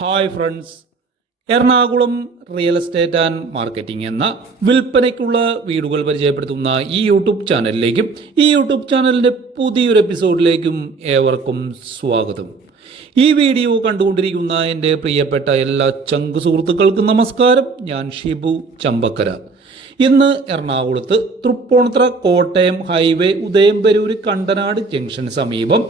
Hi friends Ernakulam real estate and marketing എന്ന വിൽപ്പനയ്ക്കുള്ള വീടുകൾ പരിചയപ്പെടുത്തുന്ന ഈ യൂട്യൂബ് ചാനലിലേക്കും ഈ യൂട്യൂബ് ചാനലിന്റെ പുതിയൊരു എപ്പിസോഡിലേക്കും ഏവർക്കും സ്വാഗതം. ഈ വീഡിയോ കണ്ടുകൊണ്ടിരിക്കുന്ന എന്റെ പ്രിയപ്പെട്ട എല്ലാ ചങ്ക് സുഹൃത്തുക്കൾക്കും നമസ്കാരം. ഞാൻ ഷിബു ചമ്പക്കര. ഇന്ന് എറണാകുളത്ത് തൃപ്പൂണിത്ര കോട്ടയം ഹൈവേ ഉദയംപരൂർ കണ്ടനാട് ജംഗ്ഷന് സമീപം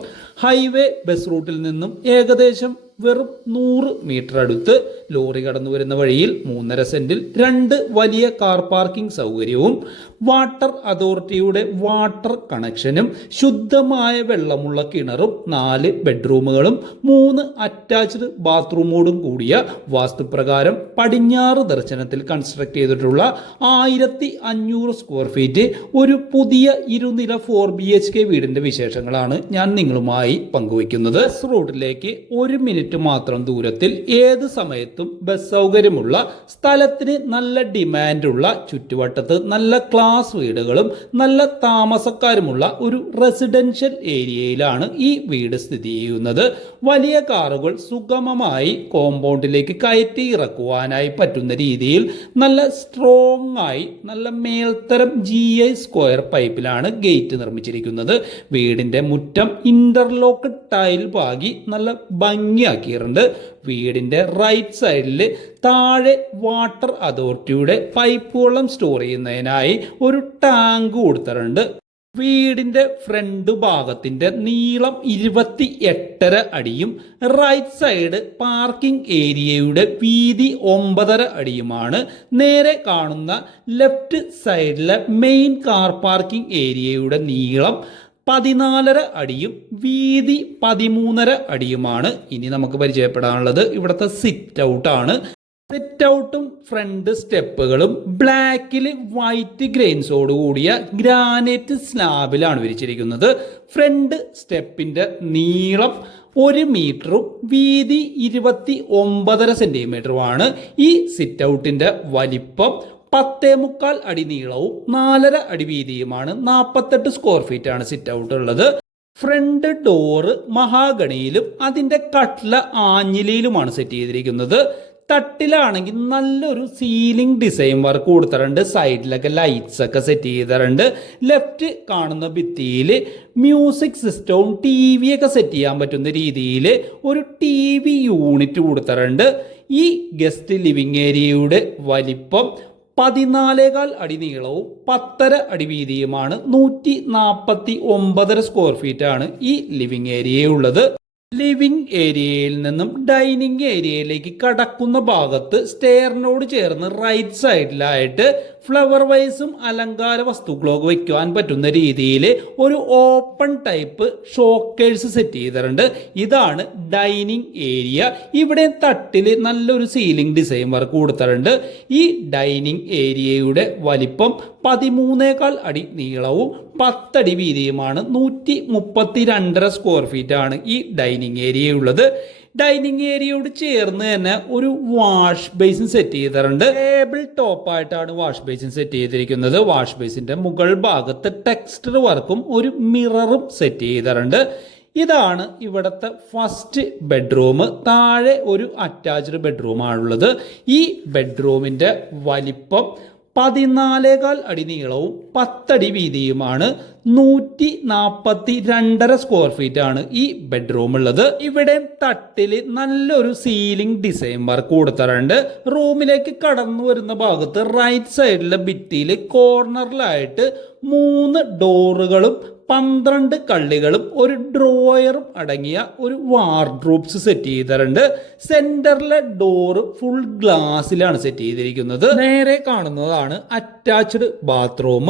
ഹൈവേ ബസ് റൂട്ടിൽ നിന്നും ഏകദേശം വെറും നൂറ് മീറ്റർ അടുത്ത് ലോറി കടന്നു വരുന്ന വഴിയിൽ മൂന്നര സെന്റിൽ രണ്ട് വലിയ കാർ പാർക്കിംഗ് സൗകര്യവും വാട്ടർ അതോറിറ്റിയുടെ വാട്ടർ കണക്ഷനും ശുദ്ധമായ വെള്ളമുള്ള കിണറും നാല് ബെഡ്റൂമുകളും മൂന്ന് അറ്റാച്ച്ഡ് ബാത്റൂമോടും കൂടിയ വാസ്തുപ്രകാരം പടിഞ്ഞാറ് ദർശനത്തിൽ കൺസ്ട്രക്ട് ചെയ്തിട്ടുള്ള ആയിരത്തി അഞ്ഞൂറ് സ്ക്വയർ ഫീറ്റ് ഒരു പുതിയ ഇരുനില ഫോർ ബി എച്ച് കെ വീടിന്റെ വിശേഷങ്ങളാണ് ഞാൻ നിങ്ങളുമായി പങ്കുവയ്ക്കുന്നത്. റോഡിലേക്ക് ഒരു മിനിറ്റ് മാത്രം ദൂരത്തിൽ ഏത് സമയത്തും ബസ് സൗകര്യമുള്ള സ്ഥലത്തിന് നല്ല ഡിമാൻഡുള്ള ചുറ്റുവട്ടത്ത് നല്ല ക്ലാസ് വീടുകളും നല്ല താമസക്കാരുമുള്ള ഒരു റെസിഡൻഷ്യൽ ഏരിയയിലാണ് ഈ വീട് സ്ഥിതി ചെയ്യുന്നത്. വലിയ കാറുകൾ സുഗമമായി കോമ്പൗണ്ടിലേക്ക് കയറ്റി ഇറക്കുവാനായി പറ്റുന്ന രീതിയിൽ നല്ല സ്ട്രോങ് ആയി നല്ല മേൽത്തരം ജി ഐ സ്ക്വയർ പൈപ്പിലാണ് ഗേറ്റ് നിർമ്മിച്ചിരിക്കുന്നത്. വീടിന്റെ മുറ്റം ഇന്റർലോക്ക് ടൈൽ പാകി നല്ല ഭംഗിയാക്കിയിട്ടുണ്ട് വീടിന്റെ റൈറ്റ് സൈഡിൽ താഴെ വാട്ടർ അതോറിറ്റിയുടെ പൈപ്പ് വെള്ളം സ്റ്റോർ ചെയ്യുന്നതിനായി ഒരു ടാങ്ക് കൊടുത്തിട്ടുണ്ട്. വീടിന്റെ ഫ്രണ്ട് ഭാഗത്തിന്റെ നീളം ഇരുപത്തി എട്ടര അടിയും റൈറ്റ് സൈഡ് പാർക്കിംഗ് ഏരിയയുടെ വീതി ഒമ്പതര അടിയുമാണ്. നേരെ കാണുന്ന ലെഫ്റ്റ് സൈഡിലെ മെയിൻ കാർ പാർക്കിംഗ് ഏരിയയുടെ നീളം പതിനാലര അടിയും വീതി പതിമൂന്നര അടിയുമാണ് ഇനി നമുക്ക് പരിചയപ്പെടാനുള്ളത്. ഇവിടുത്തെ സിറ്റ് ഔട്ടാണ് സിറ്റ് ഔട്ടും ഫ്രണ്ട് സ്റ്റെപ്പുകളും ബ്ലാക്കിൽ വൈറ്റ് ഗ്രെയിൻസോട് കൂടിയ ഗ്രാനൈറ്റ് സ്ലാബിലാണ് വിരിച്ചിരിക്കുന്നത്. ഫ്രണ്ട് സ്റ്റെപ്പിന്റെ നീളം ഒരു മീറ്ററും വീതി ഇരുപത്തി ഒമ്പതര സെന്റിമീറ്ററുമാണ് ഈ സിറ്റ് ഔട്ടിന്റെ വലിപ്പം പത്തേ മുക്കാൽ അടി നീളവും നാലര അടി വീതിയുമാണ് നാൽപ്പത്തെട്ട് സ്ക്വയർ ഫീറ്റ് ആണ് സിറ്റ് ഔട്ട് ഉള്ളത്. ഫ്രണ്ട് ഡോറ് മഹാഗണിയിലും അതിന്റെ കട്ട്ല ആഞ്ഞിലിയിലുമാണ് സെറ്റ് ചെയ്തിരിക്കുന്നത്. തട്ടിലാണെങ്കിൽ നല്ലൊരു സീലിംഗ് ഡിസൈൻ വർക്ക് കൊടുത്തിട്ടുണ്ട്. സൈഡിലൊക്കെ ലൈറ്റ്സ് ഒക്കെ സെറ്റ് ചെയ്തിട്ടുണ്ട്. ലെഫ്റ്റ് കാണുന്ന ഭിത്തിയിൽ മ്യൂസിക് സിസ്റ്റവും ടി വി ഒക്കെ സെറ്റ് ചെയ്യാൻ പറ്റുന്ന രീതിയിൽ ഒരു ടി വി യൂണിറ്റ് കൊടുത്തിട്ടുണ്ട്. ഈ ഗസ്റ്റ് ലിവിങ് ഏരിയയുടെ വലിപ്പം പതിനാലേകാൽ അടി നീളവും പത്തര അടി വീതിയുമാണ് നൂറ്റി നാൽപ്പത്തി ഒമ്പതര സ്ക്വയർ ഫീറ്റ് ആണ് ഈ ലിവിങ് ഏരിയയുള്ളത് ലിവിംഗ് ഏരിയയിൽ നിന്നും ഡൈനിങ് ഏരിയയിലേക്ക് കടക്കുന്ന ഭാഗത്ത് സ്റ്റെയറിനോട് ചേർന്ന് റൈറ്റ് സൈഡിലായിട്ട് ഫ്ലവർ വൈസും അലങ്കാര വസ്തുക്കളൊക്കെ വെക്കുവാൻ പറ്റുന്ന രീതിയിൽ ഒരു ഓപ്പൺ ടൈപ്പ് ഷോക്കേഴ്സ് സെറ്റ് ചെയ്തിട്ടുണ്ട്. ഇതാണ് ഡൈനിങ് ഏരിയ. ഇവിടെ തട്ടിൽ നല്ലൊരു സീലിംഗ് ഡിസൈൻ വർക്ക് കൊടുത്തിട്ടുണ്ട്. ഈ ഡൈനിങ് ഏരിയയുടെ വലിപ്പം പതിമൂന്നേക്കാൾ അടി നീളവും പത്തടി വീതിയുമാണ് നൂറ്റി മുപ്പത്തി രണ്ടര സ്ക്വയർ ഫീറ്റ് ആണ് ഈ ഡൈനിങ് ഏരിയ ഉള്ളത്. ഡൈനിങ് ഏരിയയോട് ചേർന്ന് തന്നെ ഒരു വാഷ് ബേസിൻ സെറ്റ് ചെയ്തിട്ടുണ്ട്. ടേബിൾ ടോപ്പായിട്ടാണ് വാഷ് ബേസിൻ സെറ്റ് ചെയ്തിരിക്കുന്നത്. വാഷ് ബേസിന്റെ മുകൾ ഭാഗത്ത് ടെക്സ്റ്റർ വർക്കും ഒരു മിററും സെറ്റ് ചെയ്തിട്ടുണ്ട്. ഇതാണ് ഇവിടുത്തെ ഫസ്റ്റ് ബെഡ്റൂം താഴെ ഒരു അറ്റാച്ച്ഡ് ബെഡ്റൂമാണുള്ളത് ഈ ബെഡ്റൂമിന്റെ വലിപ്പം പതിനാലേകാൽ അടി നീളവും പത്തടി വീതിയുമാണ് നൂറ്റി നാൽപ്പത്തി രണ്ടര സ്ക്വയർ ഫീറ്റ് ആണ് ഈ ബെഡ്റൂം ഉള്ളത്. ഇവിടെ തട്ടിൽ നല്ലൊരു സീലിംഗ് ഡിസൈൻ വർക്ക് കൊടുത്തിട്ടുണ്ട്. റൂമിലേക്ക് കടന്നു വരുന്ന ഭാഗത്ത് റൈറ്റ് സൈഡിലെ ഭിത്തിയിൽ കോർണറിലായിട്ട് മൂന്ന് ഡോറുകളും പന്ത്രണ്ട് കള്ളികളും ഒരു ഡ്രോയറും അടങ്ങിയ ഒരു വാർഡ്രോബ്സ് സെറ്റ് ചെയ്തിട്ടുണ്ട്. സെന്ററിലെ ഡോറ് ഫുൾ ഗ്ലാസ്സിലാണ് സെറ്റ് ചെയ്തിരിക്കുന്നത്. നേരെ കാണുന്നതാണ് അറ്റാച്ച്ഡ് ബാത്റൂം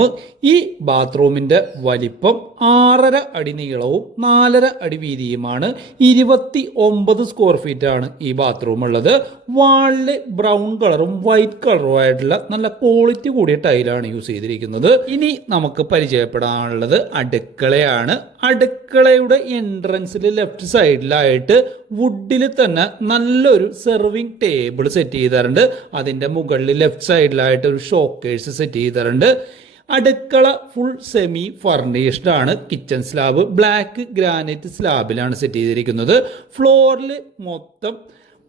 ഈ ബാത്റൂമിന്റെ വലിപ്പം ആറര അടി നീളവും നാലര അടി വീതിയുമാണ്. ഇരുപത്തി ഒമ്പത് സ്ക്വയർ ഫീറ്റ് ആണ് ഈ ബാത്റൂം ഉള്ളത്. വാളിൽ ബ്രൗൺ കളറും വൈറ്റ് കളറും ആയിട്ടുള്ള നല്ല ക്വാളിറ്റി കൂടിയ ടൈലാണ് യൂസ് ചെയ്തിരിക്കുന്നത്. ഇനി നമുക്ക് പരിചയപ്പെടാനുള്ളത് അടുക്കളയാണ്. അടുക്കളയുടെ എൻട്രൻസിൽ ലെഫ്റ്റ് സൈഡിലായിട്ട് വുഡിൽ തന്നെ നല്ലൊരു സെർവിങ് ടേബിൾ സെറ്റ് ചെയ്തിട്ടുണ്ട്. അതിന്റെ മുകളിൽ ലെഫ്റ്റ് സൈഡിലായിട്ട് ഒരു ഷോക്കേഴ്സ് സെറ്റ് ചെയ്തിട്ടുണ്ട്. അടുക്കള ഫുൾ സെമി ഫർണിഷ്ഡ് ആണ്. കിച്ചൺ സ്ലാബ് ബ്ലാക്ക് ഗ്രാനൈറ്റ് സ്ലാബിലാണ് സെറ്റ് ചെയ്തിരിക്കുന്നത്. ഫ്ലോറിൽ മൊത്തം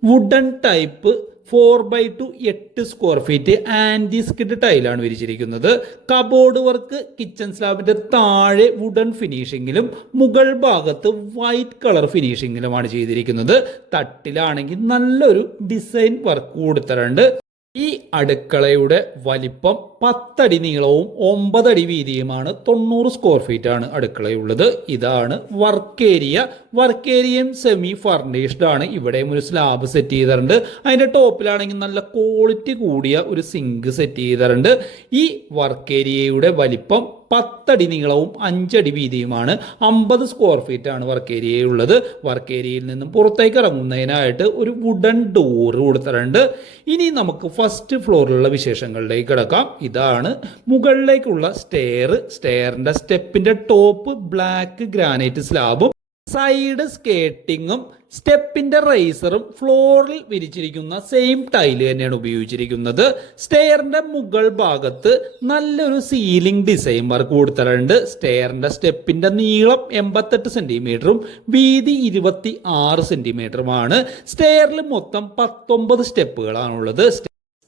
wooden type four by two എട്ട് സ്ക്വയർ ഫീറ്റ് ആന്റി സ്കിഡ് ടൈലാണ് വിരിച്ചിരിക്കുന്നത്. കബോർഡ് വർക്ക് കിച്ചൺ സ്ലാബിന്റെ താഴെ വുഡൻ ഫിനിഷിങ്ങിലും മുകൾ ഭാഗത്ത് വൈറ്റ് കളർ ഫിനിഷിങ്ങിലുമാണ് ചെയ്തിരിക്കുന്നത്. തട്ടിലാണെങ്കിൽ നല്ലൊരു ഡിസൈൻ വർക്ക് കൊടുത്തിട്ടുണ്ട്. ഈ അടുക്കളയുടെ വലിപ്പം പത്തടി നീളവും ഒമ്പതടി വീതിയുമാണ്. തൊണ്ണൂറ് സ്ക്വയർ ഫീറ്റ് ആണ് അടുക്കളയുള്ളത്. ഇതാണ് വർക്ക് ഏരിയ വർക്ക് ഏരിയയും സെമി ഫർണിഷ്ഡ് ആണ്. ഇവിടെയും ഒരു സ്ലാബ് സെറ്റ് ചെയ്തിട്ടുണ്ട്. അതിന്റെ ടോപ്പിലാണെങ്കിൽ നല്ല ക്വാളിറ്റി കൂടിയ ഒരു സിങ്ക് സെറ്റ് ചെയ്തിട്ടുണ്ട്. ഈ വർക്ക് ഏരിയയുടെ വലിപ്പം പത്തടി നീളവും അഞ്ചടി വീതിയുമാണ് അമ്പത് സ്ക്വയർ ഫീറ്റ് ആണ് വർക്ക് ഏരിയയുള്ളത് വർക്ക് ഏരിയയിൽ നിന്നും പുറത്തേക്ക് ഇറങ്ങുന്നതിനായിട്ട് ഒരു വുഡൻ ഡോർ കൊടുത്തിട്ടുണ്ട്. ഇനി നമുക്ക് ഫസ്റ്റ് ഫ്ലോറിലുള്ള വിശേഷങ്ങളിലേക്ക് കിടക്കാം. ഇതാണ് മുകളിലേക്കുള്ള സ്റ്റെയർ സ്റ്റെയറിന്റെ സ്റ്റെപ്പിന്റെ ടോപ്പ് ബ്ലാക്ക് ഗ്രാനൈറ്റ് സ്ലാബും സൈഡ് സ്കേട്ടിങ്ങും സ്റ്റെപ്പിന്റെ റൈസറും ഫ്ലോറിൽ വിരിച്ചിരിക്കുന്ന സെയിം ടൈൽ തന്നെയാണ് ഉപയോഗിച്ചിരിക്കുന്നത്. സ്റ്റെയറിന്റെ മുകൾ ഭാഗത്ത് നല്ലൊരു സീലിംഗ് ഡിസൈൻ വർക്ക് കൊടുത്തിട്ടുണ്ട്. സ്റ്റെയറിന്റെ സ്റ്റെപ്പിന്റെ നീളം എൺപത്തെട്ട് സെന്റിമീറ്ററും വീതി ഇരുപത്തി ആറ് സെന്റിമീറ്ററുമാണ്. സ്റ്റെയറിൽ മൊത്തം പത്തൊമ്പത് സ്റ്റെപ്പുകളാണുള്ളത്.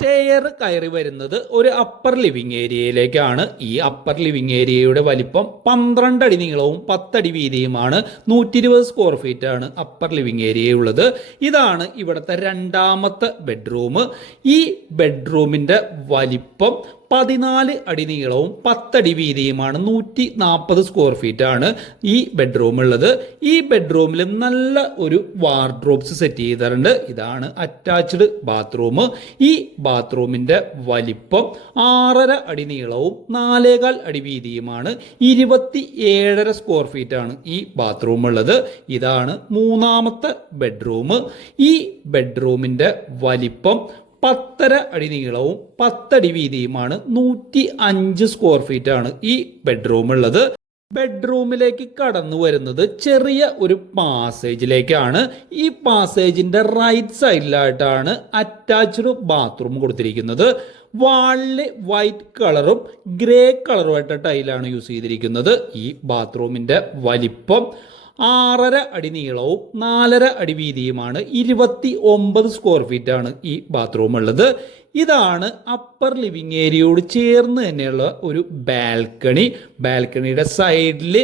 സ്റ്റെയർ കയറി വരുന്നത് ഒരു അപ്പർ ലിവിങ് ഏരിയയിലേക്കാണ് ഈ അപ്പർ ലിവിങ് ഏരിയയുടെ വലിപ്പം പന്ത്രണ്ട് അടി നീളവും പത്തടി വീതിയുമാണ്. നൂറ്റി ഇരുപത് സ്ക്വയർ ഫീറ്റ് ആണ് അപ്പർ ലിവിങ് ഏരിയ ഉള്ളത്. ഇതാണ് ഇവിടുത്തെ രണ്ടാമത്തെ ബെഡ്റൂം ഈ ബെഡ്റൂമിന്റെ വലിപ്പം പതിനാല് അടി നീളവും പത്തടി വീതിയുമാണ് നൂറ്റി നാൽപ്പത് സ്ക്വയർ ഫീറ്റ് ആണ് ഈ ബെഡ്റൂം ഉള്ളത്. ഈ ബെഡ്റൂമിൽ നല്ല ഒരു വാർഡ്രോബ്സ് സെറ്റ് ചെയ്തിട്ടുണ്ട്. ഇതാണ് അറ്റാച്ച്ഡ് ബാത്റൂം ഈ ബാത്റൂമിന്റെ വലിപ്പം ആറര അടി നീളവും നാലേകാൽ അടി വീതിയുമാണ്. ഇരുപത്തി ഏഴര സ്ക്വയർ ഫീറ്റ് ആണ് ഈ ബാത്റൂം ഉള്ളത്. ഇതാണ് മൂന്നാമത്തെ ബെഡ്റൂം ഈ ബെഡ്റൂമിന്റെ വലിപ്പം പത്തര അടി നീളവും പത്തടി വീതിയുമാണ് നൂറ്റി അഞ്ച് സ്ക്വയർ ഫീറ്റ് ആണ് ഈ ബെഡ്റൂം ഉള്ളത്. ബെഡ്റൂമിലേക്ക് കടന്നു വരുന്നത് ചെറിയ ഒരു പാസേജിലേക്കാണ് ഈ പാസേജിന്റെ റൈറ്റ് സൈഡിലായിട്ടാണ് അറ്റാച്ച്ഡ് ബാത്റൂം കൊടുത്തിരിക്കുന്നത്. വാളിൽ വൈറ്റ് കളറും ഗ്രേ കളറുമായിട്ട് ടൈലാണ് യൂസ് ചെയ്തിരിക്കുന്നത് ഈ ബാത്റൂമിന്റെ വലിപ്പം. ആറര അടി നീളവും നാലര അടി വീതിയുമാണ് ഇരുപത്തി ഒമ്പത് സ്ക്വയർ ഫീറ്റ് ആണ് ഈ ബാത്റൂം ഉള്ളത്. ഇതാണ് അപ്പർ ലിവിങ് ഏരിയയോട് ചേർന്ന് തന്നെയുള്ള ഒരു ബാൽക്കണി ബാൽക്കണിയുടെ സൈഡിൽ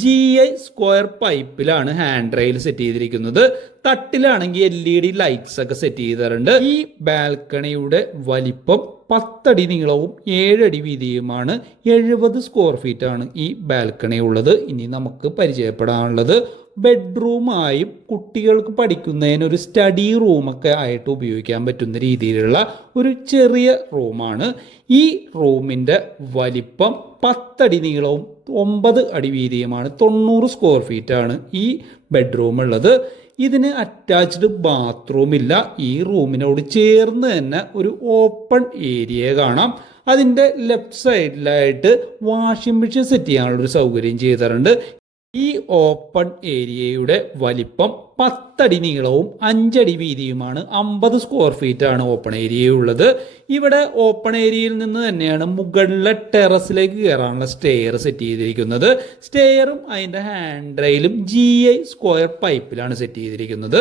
ജി ഐ സ്ക്വയർ പൈപ്പിലാണ് ഹാൻഡ് റെയിൽ സെറ്റ് ചെയ്തിരിക്കുന്നത്. തട്ടിലാണെങ്കിൽ എൽ ഇ ഡി ലൈറ്റ്സ് ഒക്കെ സെറ്റ് ചെയ്തിട്ടുണ്ട്. ഈ ബാൽക്കണിയുടെ വലിപ്പം പത്തടി നീളവും ഏഴടി വീതിയുമാണ്. എഴുപത് സ്ക്വയർ ഫീറ്റ് ആണ് ഈ ബാൽക്കണി ഉള്ളത്. ഇനി നമുക്ക് പരിചയപ്പെടാനുള്ളത്. ബെഡ്റൂമായും കുട്ടികൾക്ക് പഠിക്കുന്നതിന് ഒരു സ്റ്റഡി റൂമൊക്കെ ആയിട്ട് ഉപയോഗിക്കാൻ പറ്റുന്ന രീതിയിലുള്ള ഒരു ചെറിയ റൂമാണ് ഈ റൂമിന്റെ വലിപ്പം പത്തടി നീളവും ഒമ്പത് അടി വീതിയുമാണ്. തൊണ്ണൂറ് സ്ക്വയർ ഫീറ്റ് ആണ് ഈ ബെഡ്റൂം ഉള്ളത്. ഇതിന് അറ്റാച്ച്ഡ് ബാത്റൂം ഇല്ല. ഈ റൂമിനോട് ചേർന്ന് തന്നെ ഒരു ഓപ്പൺ ഏരിയ കാണാം. അതിന്റെ ലെഫ്റ്റ് സൈഡിലായിട്ട് വാഷിംഗ് മെഷീൻ സെറ്റ് ചെയ്യാനുള്ളൊരു സൗകര്യം ചെയ്തിട്ടുണ്ട്. ഈ ഓപ്പൺ ഏരിയയുടെ വലിപ്പം പത്തടി നീളവും അഞ്ചടി വീതിയുമാണ്. അമ്പത് സ്ക്വയർ ഫീറ്റ് ആണ് ഓപ്പൺ ഏരിയ ഉള്ളത്. ഇവിടെ ഓപ്പൺ ഏരിയയിൽ നിന്ന് തന്നെയാണ് മുകളിലെ ടെറസിലേക്ക് കയറാനുള്ള സ്റ്റെയർ സെറ്റ് ചെയ്തിരിക്കുന്നത്. സ്റ്റെയറും അതിന്റെ ഹാൻഡ് റെയിലും ജി ഐ സ്ക്വയർ പൈപ്പിലാണ് സെറ്റ് ചെയ്തിരിക്കുന്നത്.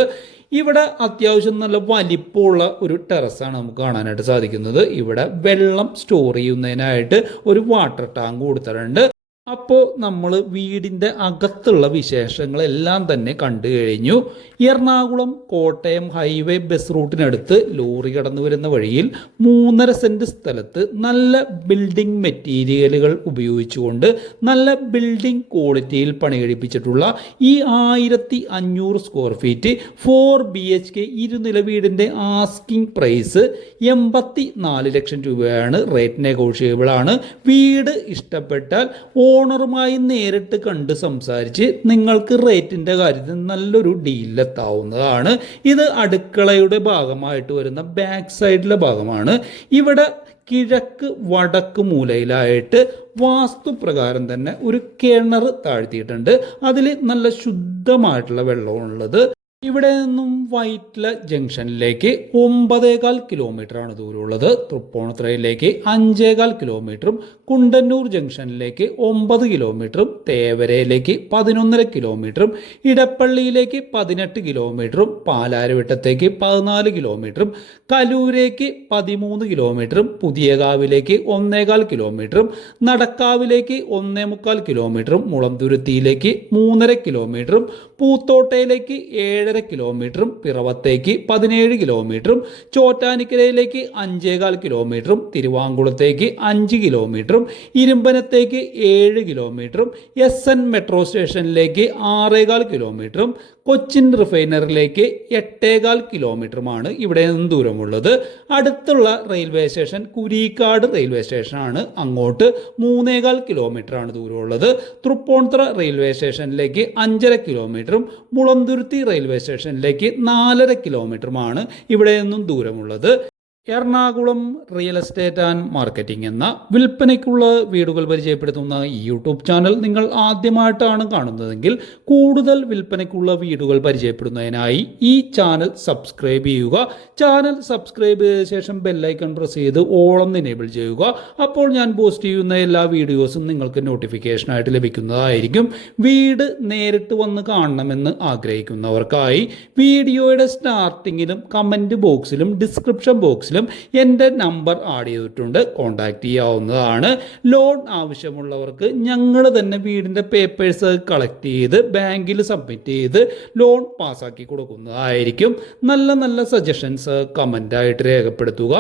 ഇവിടെ അത്യാവശ്യം നല്ല വലിപ്പമുള്ള ഒരു ടെറസാണ് നമുക്ക് കാണാനായിട്ട് സാധിക്കുന്നത്. ഇവിടെ വെള്ളം സ്റ്റോർ ചെയ്യുന്നതിനായിട്ട് ഒരു വാട്ടർ ടാങ്ക് കൊടുത്തിട്ടുണ്ട്. അപ്പോൾ നമ്മൾ വീടിന്റെ അകത്തുള്ള വിശേഷങ്ങളെല്ലാം തന്നെ കണ്ടു കഴിഞ്ഞു. എറണാകുളം കോട്ടയം ഹൈവേ ബസ് റൂട്ടിനടുത്ത് ലോറി കടന്നു വരുന്ന വഴിയിൽ മൂന്നര സെന്റ് സ്ഥലത്ത് നല്ല ബിൽഡിംഗ് മെറ്റീരിയലുകൾ ഉപയോഗിച്ചുകൊണ്ട് നല്ല ബിൽഡിംഗ് ക്വാളിറ്റിയിൽ പണികഴിപ്പിച്ചിട്ടുള്ള ഈ ആയിരത്തി അഞ്ഞൂറ് square feet four B H K ഇരുനില വീടിന്റെ ആസ്കിംഗ് പ്രൈസ് എൺപത്തി നാല് ലക്ഷം രൂപയാണ്. റേറ്റ് നെഗോഷിയബിൾ ആണ് വീട് ഇഷ്ടപ്പെട്ടാൽ ഓണറുമായി നേരിട്ട് കണ്ട് സംസാരിച്ച് നിങ്ങൾക്ക് റേറ്റിന്റെ കാര്യത്തിൽ നല്ലൊരു ഡീലെത്താവുന്നതാണ് ഇത് അടുക്കളയുടെ ഭാഗമായിട്ട് വരുന്ന ബാക്ക് സൈഡിലെ ഭാഗമാണ്. ഇവിടെ കിഴക്ക് വടക്ക് മൂലയിലായിട്ട് വാസ്തുപ്രകാരം തന്നെ ഒരു കിണർ താഴ്ത്തിയിട്ടുണ്ട്. അതിൽ നല്ല ശുദ്ധമായിട്ടുള്ള വെള്ളമുള്ളത് ഇവിടെ നിന്നും വൈറ്റ്ല ജംഗ്ഷനിലേക്ക് ഒമ്പതേകാൽ കിലോമീറ്റർ ആണ് ദൂരമുള്ളത്. തൃപ്പൂണിത്തുറയിലേക്ക് അഞ്ചേകാൽ കിലോമീറ്ററും കുണ്ടന്നൂർ ജംഗ്ഷനിലേക്ക് ഒമ്പത് കിലോമീറ്ററും തേവരയിലേക്ക് പതിനൊന്നര കിലോമീറ്ററും ഇടപ്പള്ളിയിലേക്ക് പതിനെട്ട് കിലോമീറ്ററും പാലാരവട്ടത്തേക്ക് പതിനാല് കിലോമീറ്ററും കലൂരേക്ക് പതിമൂന്ന് കിലോമീറ്ററും പുതിയകാവിലേക്ക് ഒന്നേകാൽ കിലോമീറ്ററും നടക്കാവിലേക്ക് ഒന്നേ മുക്കാൽ കിലോമീറ്ററും മുളന്തുരുത്തിയിലേക്ക് മൂന്നര കിലോമീറ്ററും പൂത്തോട്ടയിലേക്ക് ഏഴര കിലോമീറ്ററും പിറവത്തേക്ക് പതിനേഴ് കിലോമീറ്ററും ചോറ്റാനിക്കരയിലേക്ക് അഞ്ചേകാൽ കിലോമീറ്ററും തിരുവാങ്കുളത്തേക്ക് അഞ്ച് കിലോമീറ്ററും ഇരുമ്പനത്തേക്ക് ഏഴ് കിലോമീറ്ററും എസ് എൻ മെട്രോ സ്റ്റേഷനിലേക്ക് ആറേകാൽ കിലോമീറ്ററും കൊച്ചിൻ റിഫൈനറിലേക്ക് എട്ടേകാൽ കിലോമീറ്ററുമാണ് ഇവിടെ നിന്ന് ദൂരമുള്ളത്. അടുത്തുള്ള റെയിൽവേ സ്റ്റേഷൻ കുരീക്കാട് റെയിൽവേ സ്റ്റേഷനാണ്. അങ്ങോട്ട് മൂന്നേകാൽ കിലോമീറ്ററാണ് ദൂരമുള്ളത്. തൃപ്പൂണിത്തുറ റെയിൽവേ സ്റ്റേഷനിലേക്ക് അഞ്ചര കിലോമീറ്ററും മുളന്തുരുത്തി റെയിൽവേ സ്റ്റേഷനിലേക്ക് നാലര കിലോമീറ്ററുമാണ് ഇവിടെ നിന്നും ദൂരമുള്ളത്. Ernakulam real estate and marketing എന്ന വിൽപ്പനയ്ക്കുള്ള വീടുകൾ പരിചയപ്പെടുത്തുന്ന യൂട്യൂബ് ചാനൽ നിങ്ങൾ ആദ്യമായിട്ടാണ് കാണുന്നതെങ്കിൽ കൂടുതൽ വിൽപ്പനയ്ക്കുള്ള വീടുകൾ പരിചയപ്പെടുന്നതിനായി ഈ ചാനൽ സബ്സ്ക്രൈബ് ചെയ്യുക. ചാനൽ സബ്സ്ക്രൈബ് ചെയ്ത ശേഷം ബെല്ലൈക്കൺ പ്രസ് ചെയ്ത് ഓളം എനേബിൾ ചെയ്യുക. അപ്പോൾ ഞാൻ പോസ്റ്റ് ചെയ്യുന്ന എല്ലാ വീഡിയോസും നിങ്ങൾക്ക് നോട്ടിഫിക്കേഷനായിട്ട് ലഭിക്കുന്നതായിരിക്കും. വീട് നേരിട്ട് വന്ന് കാണണമെന്ന് ആഗ്രഹിക്കുന്നവർക്കായി വീഡിയോയുടെ സ്റ്റാർട്ടിങ്ങിലും കമന്റ് ബോക്സിലും ഡിസ്ക്രിപ്ഷൻ ബോക്സിലും എന്റെ നമ്പർ ആഡ് ചെയ്തിട്ടുണ്ട്. കോൺടാക്റ്റ് ചെയ്യാവുന്നതാണ്. ലോൺ ആവശ്യമുള്ളവർക്ക് ഞങ്ങൾ തന്നെ വീടിന്റെ പേപ്പേഴ്സ് കളക്ട് ചെയ്ത് ബാങ്കിൽ സബ്മിറ്റ് ചെയ്ത് ലോൺ പാസ്സാക്കി കൊടുക്കുന്നതായിരിക്കും. നല്ല നല്ല സജഷൻസ് കമന്റായിട്ട് രേഖപ്പെടുത്തുക.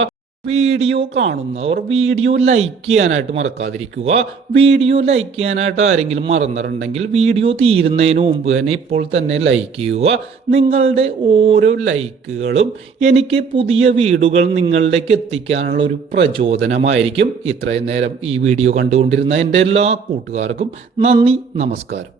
വീഡിയോ കാണുന്നവർ വീഡിയോ ലൈക്ക് ചെയ്യാനായിട്ട് മറക്കാതിരിക്കുക. വീഡിയോ ലൈക്ക് ചെയ്യാനായിട്ട് ആരെങ്കിലും മറന്നിട്ടുണ്ടെങ്കിൽ വീഡിയോ തീരുന്നതിന് മുമ്പ് തന്നെ ഇപ്പോൾ തന്നെ ലൈക്ക് ചെയ്യുക. നിങ്ങളുടെ ഓരോ ലൈക്കുകളും എനിക്ക് പുതിയ വീടുകൾ നിങ്ങളിലേക്ക് എത്തിക്കാനുള്ള ഒരു പ്രചോദനമായിരിക്കും. ഇത്രയും നേരം ഈ വീഡിയോ കണ്ടുകൊണ്ടിരുന്ന എന്റെ എല്ലാ കൂട്ടുകാർക്കും നന്ദി നമസ്കാരം.